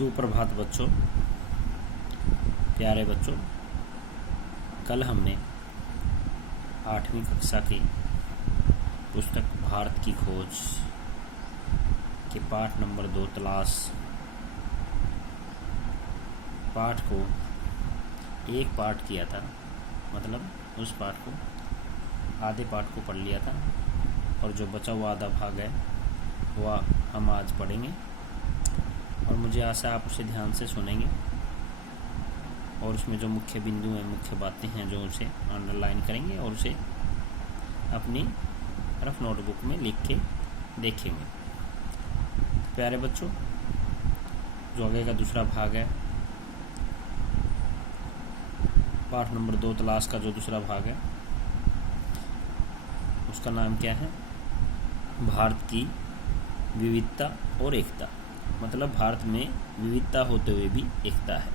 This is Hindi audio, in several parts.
सुप्रभात बच्चों, प्यारे बच्चों। कल हमने 8वीं कक्षा की पुस्तक भारत की खोज के पाठ नंबर 2 तलाश पाठ को एक पाठ किया था। मतलब उस पाठ को आधे पाठ को पढ़ लिया था और जो बचा हुआ आधा भाग है वह हम आज पढ़ेंगे और मुझे आशा आप उसे ध्यान से सुनेंगे और उसमें जो मुख्य बिंदु हैं, मुख्य बातें हैं, जो उसे अंडरलाइन करेंगे और उसे अपनी रफ नोटबुक में लिख के देखेंगे। प्यारे बच्चों, जो आगे का दूसरा भाग है, पाठ नंबर 2 तलाश का जो दूसरा भाग है उसका नाम क्या है? भारत की विविधता और एकता। मतलब भारत में विविधता होते हुए भी एकता है।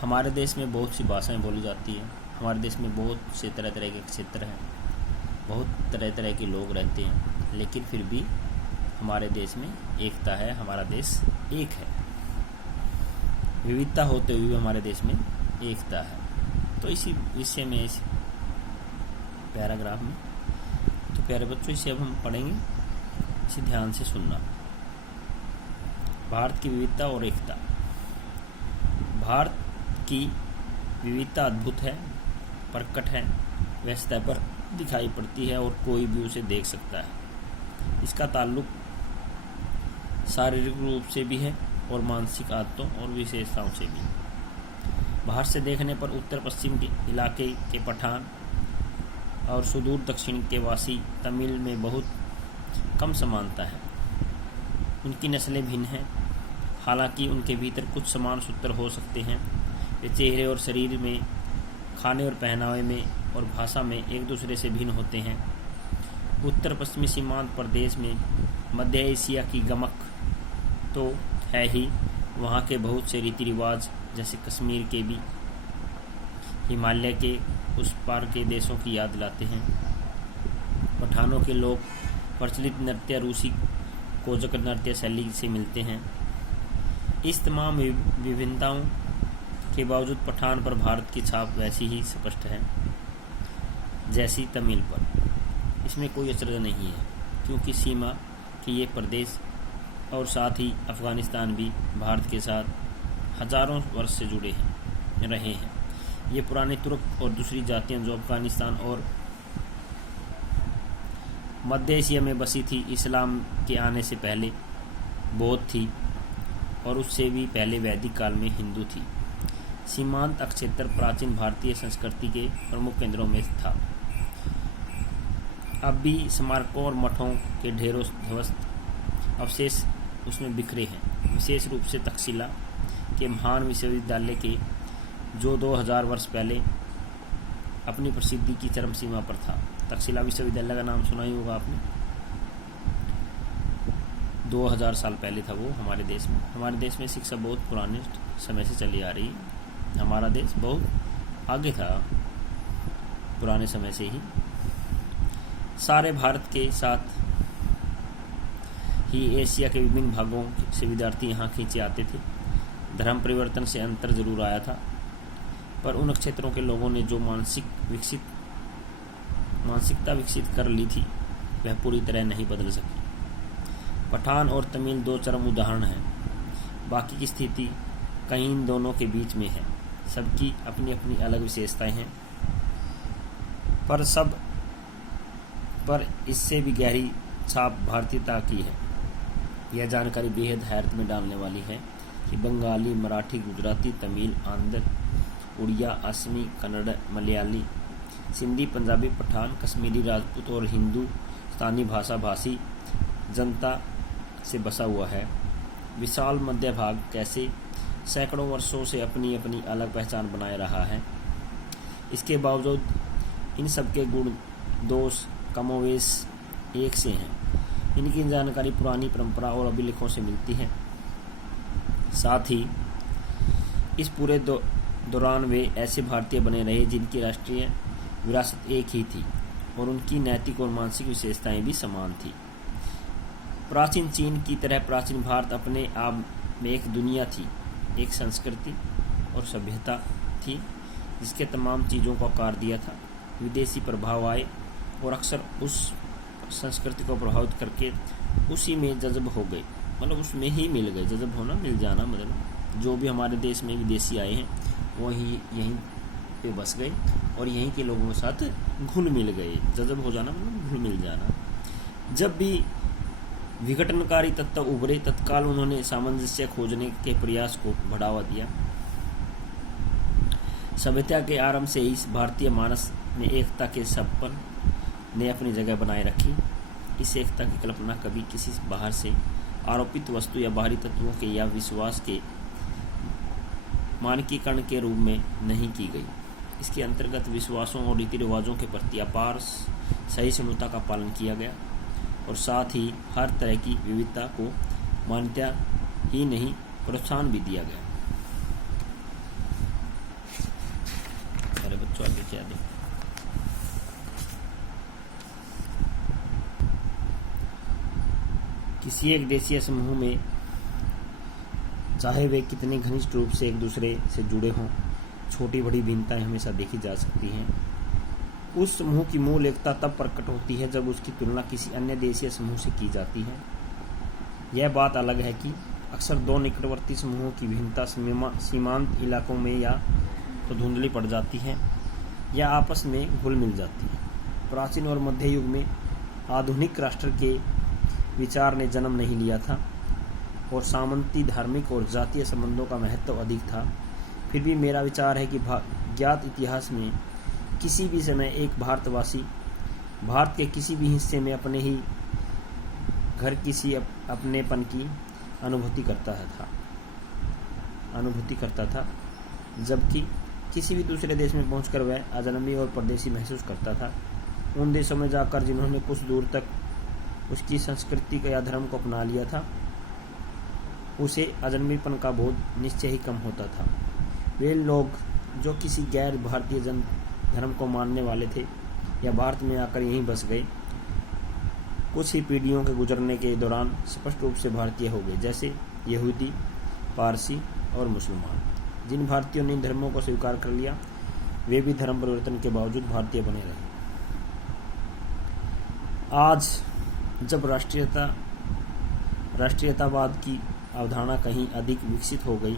हमारे देश में बहुत सी भाषाएं बोली जाती हैं। हमारे देश में बहुत से तरह तरह के क्षेत्र हैं, बहुत तरह तरह के लोग रहते हैं, लेकिन फिर भी हमारे देश में एकता है। हमारा देश एक है। विविधता होते हुए भी हमारे देश में एकता है। तो इसी विषय में, इस पैराग्राफ में, तो प्यारे बच्चों, इसे अब हम पढ़ेंगे। इसे ध्यान से सुनना। भारत की विविधता और एकता। भारत की विविधता अद्भुत है, प्रकट है, वह सतह पर दिखाई पड़ती है और कोई भी उसे देख सकता है। इसका ताल्लुक शारीरिक रूप से भी है और मानसिक आदतों और विशेषताओं से भी। बाहर से देखने पर उत्तर पश्चिम के इलाके के पठान और सुदूर दक्षिण के वासी तमिल में बहुत कम समानता है। उनकी नस्लें भिन्न हैं, हालांकि उनके भीतर कुछ समान सूत्र हो सकते हैं। वे चेहरे और शरीर में, खाने और पहनावे में और भाषा में एक दूसरे से भिन्न होते हैं। उत्तर पश्चिमी सीमांत प्रदेश में मध्य एशिया की गमक तो है ही, वहाँ के बहुत से रीति रिवाज, जैसे कश्मीर के भी हिमालय के उस पार के देशों की याद दिलाते हैं। पठानों के लोग प्रचलित नृत्य रूसी कोजक नृत्य शैली से मिलते हैं। इस तमाम विभिन्नताओं के बावजूद पठान पर भारत की छाप वैसी ही स्पष्ट है जैसी तमिल पर। इसमें कोई अचरज नहीं है, क्योंकि सीमा के ये प्रदेश और साथ ही अफगानिस्तान भी भारत के साथ हजारों वर्ष से जुड़े रहे हैं। ये पुराने तुर्क और दूसरी जातियां जो अफगानिस्तान और मध्य एशिया में बसी थी, इस्लाम के आने से पहले बौद्ध थी और उससे भी पहले वैदिक काल में हिंदू थी। सीमांत क्षेत्र प्राचीन भारतीय संस्कृति के प्रमुख केंद्रों में था। अब भी स्मारकों और मठों के ढेरों ध्वस्त अवशेष उसमें बिखरे हैं। विशेष रूप से तक्षशिला के महान विश्वविद्यालय के, जो 2000 वर्ष पहले अपनी प्रसिद्धि की चरम सीमा पर था। तक्षशिला विश्वविद्यालय का नाम सुना ही होगा आपने। 2000 साल पहले था वो हमारे देश में। हमारे देश में शिक्षा बहुत पुराने समय से चली आ रही है। हमारा देश बहुत आगे था पुराने समय से ही। सारे भारत के साथ ही एशिया के विभिन्न भागों से विद्यार्थी यहाँ खींचे आते थे। धर्म परिवर्तन से अंतर जरूर आया था, पर उन क्षेत्रों के लोगों ने जो मानसिकता विकसित कर ली थी, वह पूरी तरह नहीं बदल सकी। पठान और तमिल 2 चरम उदाहरण हैं। बाकी की स्थिति कहीं इन दोनों के बीच में है। सबकी अपनी अपनी अलग विशेषताएं हैं, पर इससे भी गहरी छाप भारतीयता की है। यह जानकारी बेहद हैरत में डालने वाली है कि बंगाली, मराठी, गुजराती, तमिल, आंध्र, उड़िया, असमी, कन्नड़, मलयाली, सिंधी, पंजाबी, पठान, कश्मीरी, राजपूत और हिंदुस्तानी भाषा भाषी जनता से बसा हुआ है। विशाल मध्य भाग कैसे सैकड़ों वर्षों से अपनी अपनी अलग पहचान बनाए रहा है। इसके बावजूद इन सबके गुण दोष कमोवेश एक से हैं। इनकी जानकारी पुरानी परंपरा और अभिलेखों से मिलती है। साथ ही इस पूरे दौरान वे ऐसे भारतीय बने रहे जिनकी राष्ट्रीय विरासत एक ही थी और उनकी नैतिक और मानसिक विशेषताएं भी समान थी। प्राचीन चीन की तरह प्राचीन भारत अपने आप में एक दुनिया थी, एक संस्कृति और सभ्यता थी जिसके तमाम चीज़ों को आकार दिया था। विदेशी प्रभाव आए और अक्सर उस संस्कृति को प्रभावित करके उसी में जज़ब हो गए, मतलब उसमें ही मिल गए। जज़ब होना, मिल जाना, मतलब जो भी हमारे देश में विदेशी आए हैं वही यहीं पे बस गए और यहीं के लोगों के साथ घुल मिल गए। जज़ब हो जाना मतलब घुल मिल जाना। जब भी विघटनकारी तत्व उभरे तत्काल उन्होंने सामंजस्य खोजने के प्रयास को बढ़ावा दिया। सभ्यता के आरंभ से ही भारतीय मानस में एकता के सपन ने अपनी जगह बनाए रखी। इस एकता की कल्पना कभी किसी बाहर से आरोपित वस्तु या बाहरी तत्वों के या विश्वास के मानकीकरण के रूप में नहीं की गई। इसके अंतर्गत विश्वासों और रीति रिवाजों के प्रति अपार सहिष्णुता का पालन किया गया और साथ ही हर तरह की विविधता को मान्यता ही नहीं प्रोत्साहन भी दिया गया। अरे बच्चों आगे क्या दें। किसी एक देशीय समूह में चाहे वे कितने घनिष्ठ रूप से एक दूसरे से जुड़े हों, छोटी बड़ी भिन्नताएं हमेशा देखी जा सकती हैं। उस समूह की मूल एकता तब प्रकट होती है जब उसकी तुलना किसी अन्य देशीय समूह से की जाती है। यह बात अलग है कि अक्सर दो निकटवर्ती समूहों की भिन्नता सीमांत इलाकों में या तो धुंधली पड़ जाती है या आपस में घुल मिल जाती है। प्राचीन और मध्य युग में आधुनिक राष्ट्र के विचार ने जन्म नहीं लिया था और सामंती धार्मिक और जातीय संबंधों का महत्व अधिक था। फिर भी मेरा विचार है कि ज्ञात इतिहास में किसी भी समय एक भारतवासी भारत के किसी भी हिस्से में अपने ही घर किसी अपनेपन की अनुभूति करता था, जबकि किसी भी दूसरे देश में पहुंचकर वह अजनबी और परदेशी महसूस करता था। उन देशों में जाकर जिन्होंने कुछ दूर तक उसकी संस्कृति या धर्म को अपना लिया था, उसे अजनबीपन का बोध निश्चय ही कम होता था। वे लोग जो किसी गैर भारतीय धर्म को मानने वाले थे या भारत में आकर यहीं बस गए, कुछ ही पीढ़ियों के गुजरने के दौरान स्पष्ट रूप से भारतीय हो गए, जैसे यहूदी, पारसी और मुसलमान। जिन भारतीयों ने इन धर्मों को स्वीकार कर लिया, वे भी धर्म परिवर्तन के बावजूद भारतीय बने रहे। आज जब राष्ट्रीयतावाद की अवधारणा कहीं अधिक विकसित हो गई,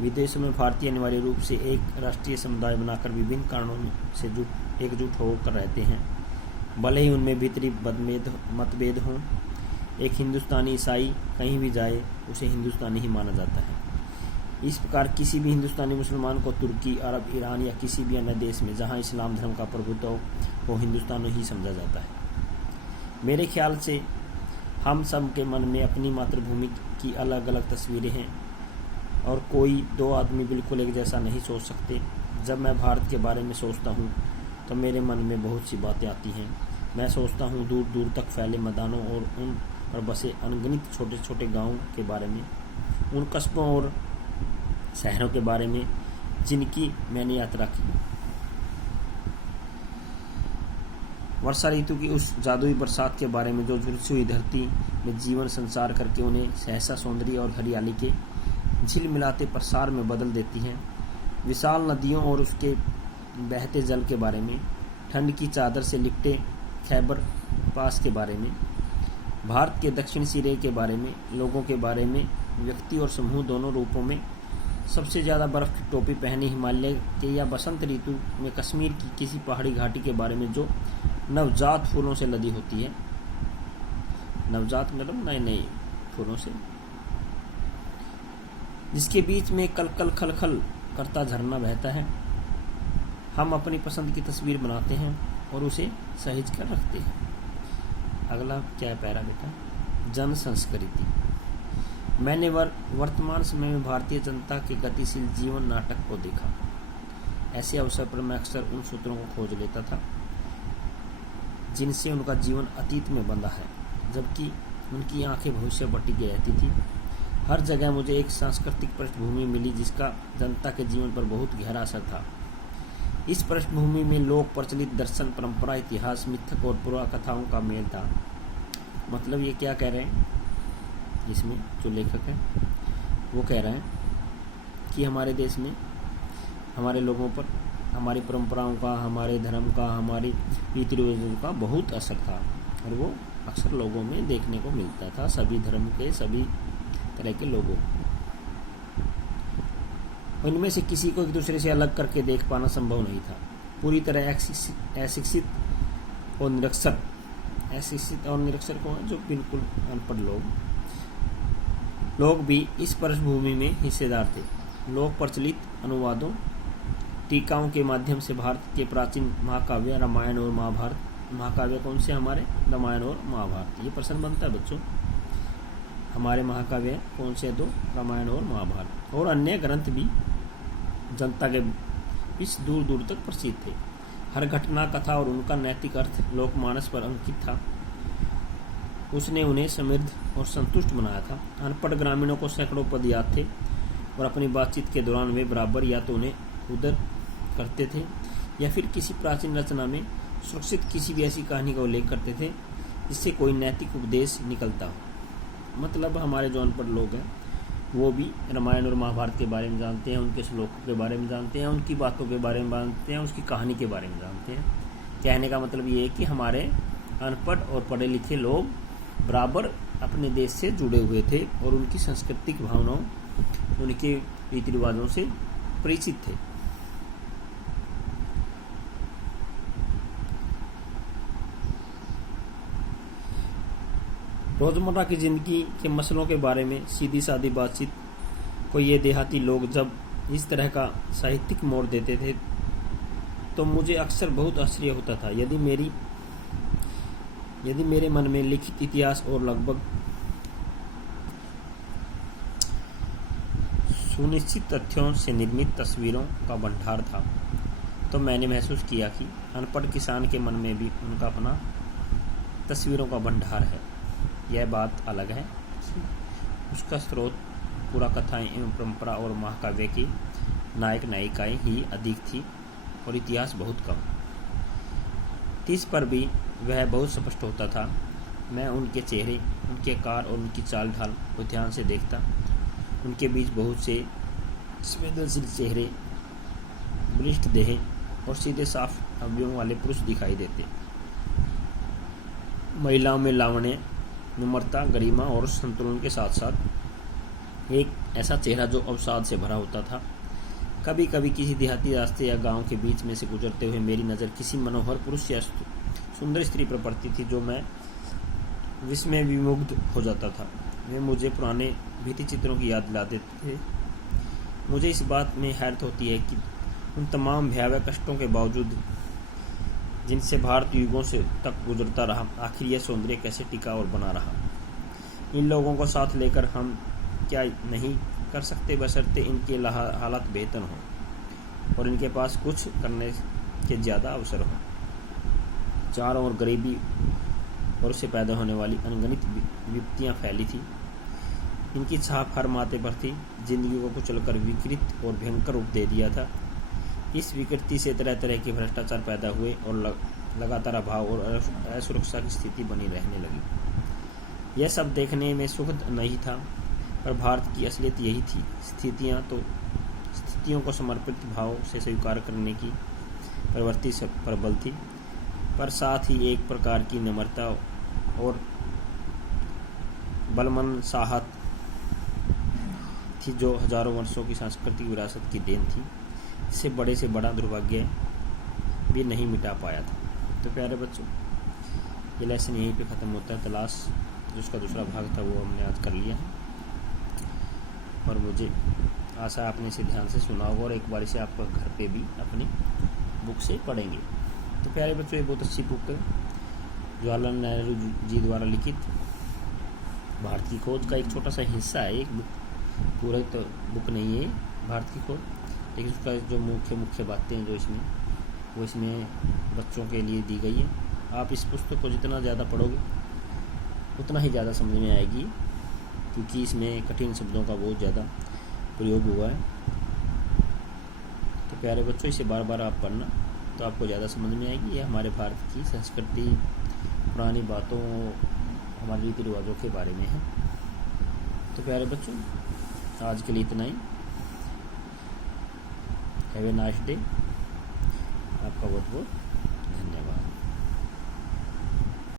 विदेशों में भारतीय अनिवार्य रूप से एक राष्ट्रीय समुदाय बनाकर विभिन्न कारणों से एकजुट होकर रहते हैं, भले ही उनमें भीतरी मतभेद हों। एक हिंदुस्तानी ईसाई कहीं भी जाए उसे हिंदुस्तानी ही माना जाता है। इस प्रकार किसी भी हिंदुस्तानी मुसलमान को तुर्की, अरब, ईरान या किसी भी अन्य देश में जहां इस्लाम धर्म का प्रभुत्व हो हिंदुस्तानी ही समझा जाता है। मेरे ख्याल से हम सब के मन में अपनी मातृभूमि की अलग अलग तस्वीरें हैं और कोई दो आदमी बिल्कुल एक जैसा नहीं सोच सकते। जब मैं भारत के बारे में सोचता हूँ तो मेरे मन में बहुत सी बातें आती हैं। मैं सोचता हूँ दूर दूर तक फैले मैदानों और उन पर बसे अनगिनत छोटे छोटे गाँवों के बारे में, उन कस्बों और शहरों के बारे में जिनकी मैंने यात्रा की। वर्षा ऋतु की उस जादुई बरसात के बारे में जो झुलसी हुई धरती में जीवन संचार करके उन्हें सहसा सौंदर्य और हरियाली के झिलमिलाते प्रसार में बदल देती हैं। विशाल नदियों और उसके बहते जल के बारे में, ठंड की चादर से लिपटे खैबर पास के बारे में, भारत के दक्षिण सिरे के बारे में, लोगों के बारे में, व्यक्ति और समूह दोनों रूपों में, सबसे ज़्यादा बर्फ़ की टोपी पहने हिमालय के या बसंत ऋतु में कश्मीर की किसी पहाड़ी घाटी के बारे में जो नवजात फूलों से लदी होती है। नवजात मतलब नए फूलों से, जिसके बीच में कल कल खल खल करता झरना बहता है। हम अपनी पसंद की तस्वीर बनाते हैं और उसे सहेज कर रखते हैं। अगला क्या है पैरा बेटा? जन संस्कृति। मैंने वर्तमान समय में भारतीय जनता के गतिशील जीवन नाटक को देखा। ऐसे अवसर पर मैं अक्सर उन सूत्रों को खोज लेता था जिनसे उनका जीवन अतीत में बंधा है, जबकि उनकी आंखें भविष्य पर टिकी रहती थी। हर जगह मुझे एक सांस्कृतिक पृष्ठभूमि मिली जिसका जनता के जीवन पर बहुत गहरा असर था। इस पृष्ठभूमि में लोक प्रचलित दर्शन, परंपरा, इतिहास, मिथक और पुरा कथाओं का मेल था। मतलब ये क्या कह रहे हैं इसमें जो लेखक है? वो कह रहे हैं कि हमारे देश में हमारे लोगों पर हमारी परंपराओं का, हमारे धर्म का, हमारी रीति रिवाजों का बहुत असर था और वो अक्सर लोगों में देखने को मिलता था, सभी धर्म के, सभी तरह के लोगों। उनमें से किसी को एक दूसरे से अलग करके देख पाना संभव नहीं था। पूरी तरह अशिक्षित और निरक्षर कौन, जो बिल्कुल अनपढ़ लोग भी इस पृष्ठभूमि में हिस्सेदार थे। लोग प्रचलित अनुवादों, टीकाओं के माध्यम से भारत के प्राचीन महाकाव्य रामायण और महाभारत, महाकाव्य कौन से हमारे, रामायण और महाभारत, ये प्रश्न बनता है बच्चों। हमारे महाकाव्य कौन से दो, रामायण और महाभारत, और अन्य ग्रंथ भी जनता के बीच दूर दूर तक प्रसिद्ध थे। हर घटना, कथा और उनका नैतिक अर्थ लोकमानस पर अंकित था। उसने उन्हें समृद्ध और संतुष्ट बनाया था। अनपढ़ ग्रामीणों को सैकड़ों पद याद थे और अपनी बातचीत के दौरान वे बराबर या तो उन्हें उद्धृत करते थे या फिर किसी प्राचीन रचना में सुरक्षित किसी भी ऐसी कहानी का उल्लेख करते थे जिससे कोई नैतिक उपदेश निकलता हो। मतलब हमारे जो अनपढ़ लोग हैं वो भी रामायण और महाभारत के बारे में जानते हैं, उनके श्लोकों के बारे में जानते हैं, उनकी बातों के बारे में जानते हैं, उसकी कहानी के बारे में जानते हैं। कहने का मतलब ये है कि हमारे अनपढ़ और पढ़े लिखे लोग बराबर अपने देश से जुड़े हुए थे और उनकी सांस्कृतिक भावनाओं, उनके रीति रिवाजों से परिचित थे। रोजमर्रा की जिंदगी के मसलों के बारे में सीधी सादी बातचीत को ये देहाती लोग जब इस तरह का साहित्यिक मोड़ देते थे तो मुझे अक्सर बहुत आश्चर्य होता था। यदि मेरे मन में लिखित इतिहास और लगभग सुनिश्चित तथ्यों से निर्मित तस्वीरों का भंडार था तो मैंने महसूस किया कि अनपढ़ किसान के मन में भी उनका अपना तस्वीरों का भंडार है। यह बात अलग है कि उसका स्रोत पूरा कथाएं एवं परंपरा और महाकाव्य की नायक नायिकाएं ही अधिक थी और इतिहास बहुत कम। तीस पर भी वह बहुत स्पष्ट होता था। मैं उनके चेहरे, उनके कार और उनकी चाल ढाल को ध्यान से देखता। उनके बीच बहुत से संवेदनशील चेहरे, बलिष्ठ देह और सीधे साफ अवयवों वाले पुरुष दिखाई देते। महिलाओं में लावण्य, नम्रता, गरिमा और संतुलन के साथ साथ एक ऐसा चेहरा जो अवसाद से भरा होता था। कभी कभी किसी देहाती रास्ते या गांव के बीच में से गुजरते हुए मेरी नज़र किसी मनोहर पुरुष या सुंदर स्त्री पर पड़ती थी जो मैं विस्मय विमुग्ध हो जाता था। वे मुझे पुराने भीति चित्रों की याद दिलाते थे। मुझे इस बात में हैरत होती है कि उन तमाम भयावह कष्टों के बावजूद जिनसे भारत युगों से तक गुजरता रहा, आखिर यह सौंदर्य कैसे टिका और बना रहा। इन लोगों को साथ लेकर हम क्या नहीं कर सकते, बशर्ते इनके हालात बेहतर हों और इनके पास कुछ करने के ज़्यादा अवसर हों। चारों ओर गरीबी और उससे पैदा होने वाली अनगिनत विपत्तियाँ फैली थी। इनकी छाप हर माथे पर थी। जिंदगी को कुचलकर विकृत और भयंकर रूप दे दिया था। इस विकृति से तरह तरह के भ्रष्टाचार पैदा हुए और लगातार अभाव और असुरक्षा की स्थिति बनी रहने लगी। यह सब देखने में सुखद नहीं था, पर भारत की असलियत यही थी। स्थितियों को समर्पित भाव से स्वीकार करने की प्रवृत्ति प्रबल थी, पर साथ ही एक प्रकार की नम्रता और बलमन साहत थी जो हजारों वर्षों की सांस्कृतिक विरासत की देन थी। इससे बड़े से बड़ा दुर्भाग्य भी नहीं मिटा पाया था। तो प्यारे बच्चों, ये लेसन यहीं पे ख़त्म होता है। तलाश जो उसका दूसरा भाग था वो हमने आज कर लिया है और मुझे आशा आपने इसे ध्यान से सुना होगा और एक बार इसे आप घर पे भी अपनी बुक से पढ़ेंगे। तो प्यारे बच्चों, ये बहुत अच्छी बुक है, जवाहरलाल नेहरू जी द्वारा लिखित भारत की खोज का एक छोटा सा हिस्सा है। एक बुक, पूरा तो बुक नहीं है भारत की खोज, लेकिन उसका जो मुख्य बातें हैं जो इसमें बच्चों के लिए दी गई है। आप इस पुस्तक को जितना ज़्यादा पढ़ोगे उतना ही ज़्यादा समझ में आएगी, क्योंकि इसमें कठिन शब्दों का बहुत ज़्यादा प्रयोग हुआ है। तो प्यारे बच्चों, इसे बार बार आप पढ़ना तो आपको ज़्यादा समझ में आएगी। ये हमारे भारत की संस्कृति, पुरानी बातों, हमारे रीति रिवाजों के बारे में है। तो प्यारे बच्चों, आज के लिए इतना ही। Have a nice day. आपका बहुत बहुत